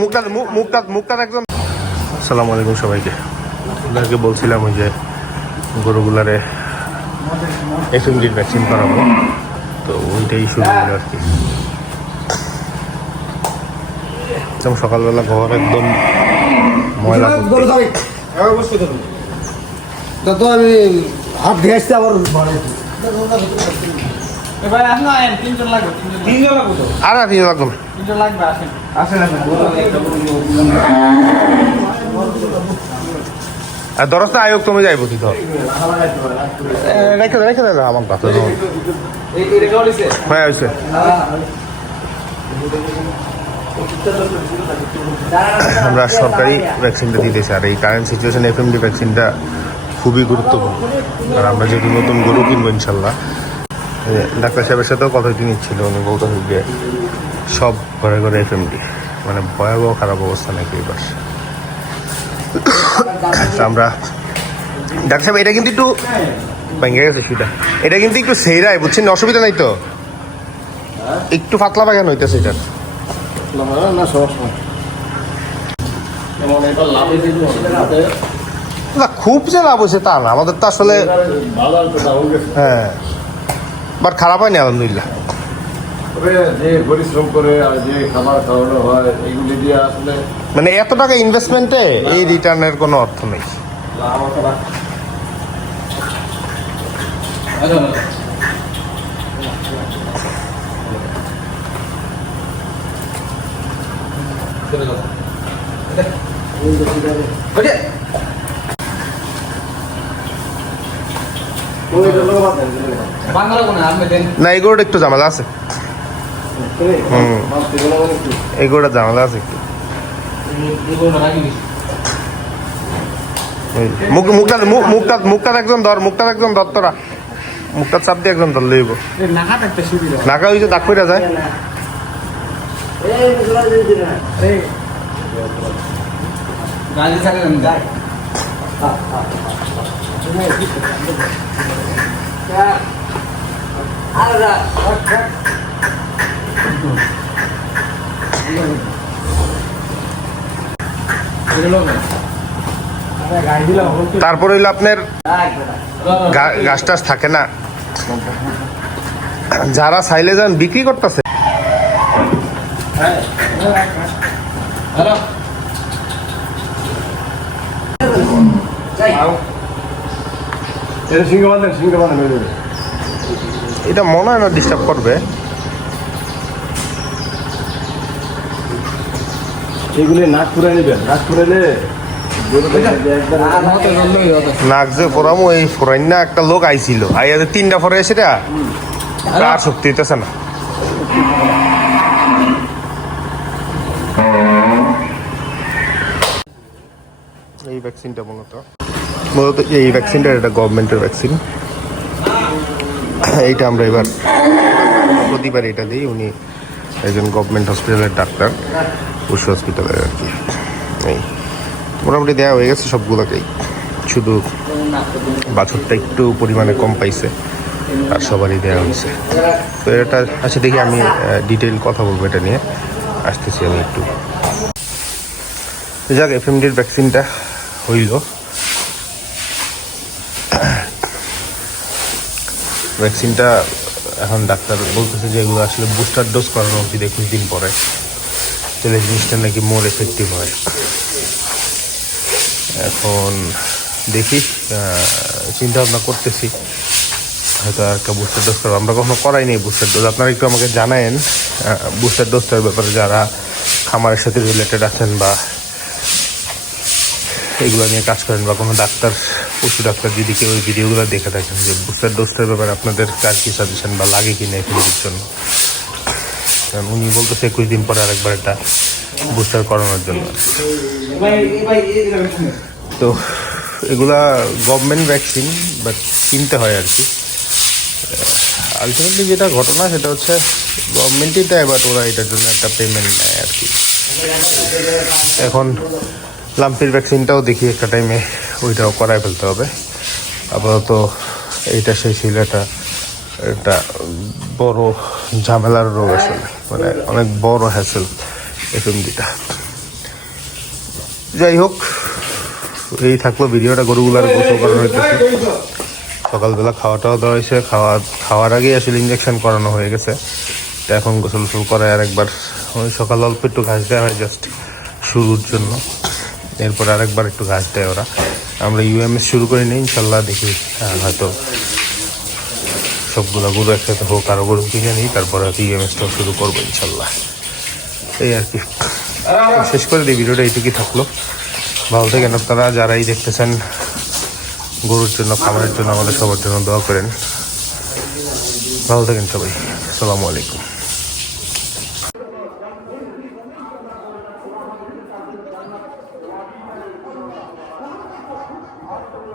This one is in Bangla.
মুখটা আসসালামু আলাইকুম সবাইকে। আপনাকে বলছিলাম ওই যে গরুগুলারে এফএমডির ভ্যাকসিন করাবো। তো ওইটাই শুরু হলো আর কি। একদম সকালবেলা ঘর একদম ময়লা ভর্তি। তো আমি হাত দিয়ে আসতে আবার আর তিনজন লাগবে। আর দরজা আয়োগ তুমি যাইব কি তো রেখে দে রেখে দে আমার। রেখা হইছে হ্যাঁ হয়েছে আমরা সরকারি ভ্যাকসিনটা দিতেছি আর এই কারেন্ট সিচুয়েশন এফএমডি ভ্যাকসিনটা খুবই গুরুত্বপূর্ণ। আর আমরা যেহেতু নতুন গরু কিনবো ইনশাল্লাহ। ডাক্তার সাহেবের সাথেও কথা কিনেছিল উনি বলতে যে সব ঘরে ঘরে এফএমডি মানে ভয়াবহ খারাপ অবস্থা নাকি এবার তো আমরা ডাক্তার সাহেব এটা কিন্তু একটু ভেঙে গেছে সেটা। এটা কিন্তু একটু সেইরাই বুঝছেন? অসুবিধা নাই তো। একটু পাতলা বাগান হইতেছে এটা। না খুব যে লাভ হয়েছে তা না। আমাদের তো আসলে হ্যাঁ। বাট খারাপ হয়নি আলহামদুলিল্লাহ। তবে যে পরিশ্রম করে আর যে খাবার খাওয়ানো হয় এগুলি দিয়ে আসলে মানে এত টাকা ইনভেস্টমেন্টে এই রিটার্নের কোনো অর্থ নেই। দেন না এই গরুটা একটু ঝামেলা আছে। হুম। এই গরুটা ঝামেলা আছে একটু। মুখটা মুখ- মুখটা মুখটা একজন ধর মুখটা একজন ধর তোরা। মুখটা চাপ দিয়ে একজন ধর। লইব নাকা ওই দাগ করে যায়। তারপর হইল আপনার গাছ টাছ থাকে না। যারা চাইলে যান বিক্রি করতেছে। সিংহ বাঁধেন সিংহ যাবে এটা মনে হয় না ডিস্টার্ব করবে। এগুলি নাক পুরে নেবেন নাক পুরে নাক যে ফোরামো এই ফোরাইন না একটা লোক আইছিল। আইয়াতে তিনটা ফরে সেটা আর শক্তি হইতেছে না। এই ভ্যাকসিনটা মূলত। মূলত এই ভ্যাকসিনটা এটা গভর্নমেন্টের ভ্যাকসিন এইটা আমরা এবার প্রতিবার এটা দিই। উনি একজন গভর্নমেন্ট হসপিটালের ডাক্তার, পশু হসপিটালের আর কি। এই, মোটামুটি দেওয়া হয়ে গেছে সবগুলোকেই। শুধু বাছরটা একটু পরিমাণে কম পাইছে, আর সবারই দেওয়া হয়েছে। তো এটা আচ্ছা দেখি আমি ডিটেল কথা বলব এটা নিয়ে। আসতেছি আমি একটু। যাক এফএমডির ভ্যাকসিনটা হইল। ভ্যাকসিনটা এখন ডাক্তার বলতেছে যে এগুলো আসলে বুস্টার ডোজ করানো উচিত একুশ দিন পরে। তাহলে জিনিসটা নাকি মোর এফেক্টিভ হয়। এখন দেখি চিন্তা ভাবনা করতেছি। হয়তো আর একটা বুস্টার ডোজ করব। আমরা কখনো করাইনি বুস্টার ডোজ। আপনারা একটু আমাকে জানায়েন বুস্টার ডোজটার ব্যাপারে যারা খামারের সাথে রিলেটেড আছেন বা এগুলো নিয়ে কাজ করেন বা কোনো ডাক্তার, পশু ডাক্তার যদি কেউ ওই ভিডিওগুলো দেখে থাকেন যে বুস্টার ডোজটার ব্যাপারে আপনাদের কার কী সাজেশন বা লাগে কি না এফিলিটির জন্য? কারণ উনি বলতেছে একুশ দিন পরে আরেকবার একটা বুস্টার করানোর জন্য। তো এগুলা গভর্নমেন্ট ভ্যাকসিন বাট কিনতে হয় আর কি। আলটিমেটলি যেটা ঘটনা সেটা হচ্ছে গভর্নমেন্টই দেয় বাট ওরা এটার জন্য একটা পেমেন্ট নেয় আর কি। এখন লাম্পির ভ্যাকসিনটাও দেখি একটা টাইমে ওইটাও করায় ফেলতে হবে। আপাতত এইটা সেই ছিল একটা একটা বড় ঝামেলার রোগ আসলে মানে অনেক বড় হ্যাসেল এফএমডিটা। যাই হোক, এই থাকল ভিডিওটা, গরুগুলার গোসল করানো হইতেছে। সকালবেলা খাওয়াটাও দেওয়া হয়েছে, খাওয়া, খাওয়ার আগেই আসলে ইঞ্জেকশন করানো হয়ে গেছে। এখন গোসল গোসল করায় আর একবার সকাল অল্প একটু ঘাস দেওয়া হয় জাস্ট শুরুর জন্য। এরপর আরেকবার একটু ঘাস দেয় ওরা। আমরা ইউএমএস শুরু করে নিই ইনশাল্লাহ দেখি হয়তো সবগুলো গরু একসাথে হোক, আরও গরু কিনে নিই, তারপর হয়তো ইউএমএসটাও শুরু করব, ইনশাল্লাহ। এই আর কি। শেষ করে দিই, ভিডিওটা এইটুকুই থাকল। ভালো থাকেন আপনারা, যারাই দেখতেছেন গরুর জন্য খাবারের জন্য, আমাদের সবার জন্য দোয়া করেন। ভালো থাকেন সবাই। আসসালামু আলাইকুম।